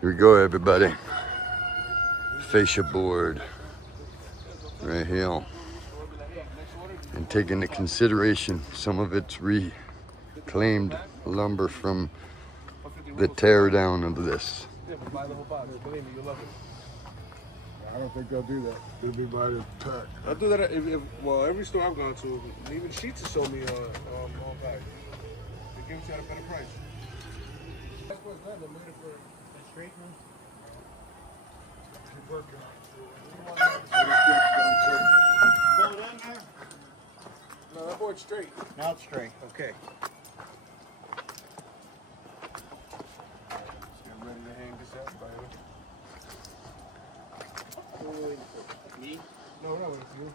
Here we go, everybody. Fascia board right here. And take into consideration some of it's reclaimed lumber from the tear down of this. I don't think they'll do that. They'll be by the pack. I'll do that well, every store I've gone to, even Sheets has sold me all back. They give you at a better price. That's what's done. They made it for a straight one. Keep working on it. Go down there? No, that board's straight. Now it's straight, okay. Get ready to hang this out, by Me? No, not with you.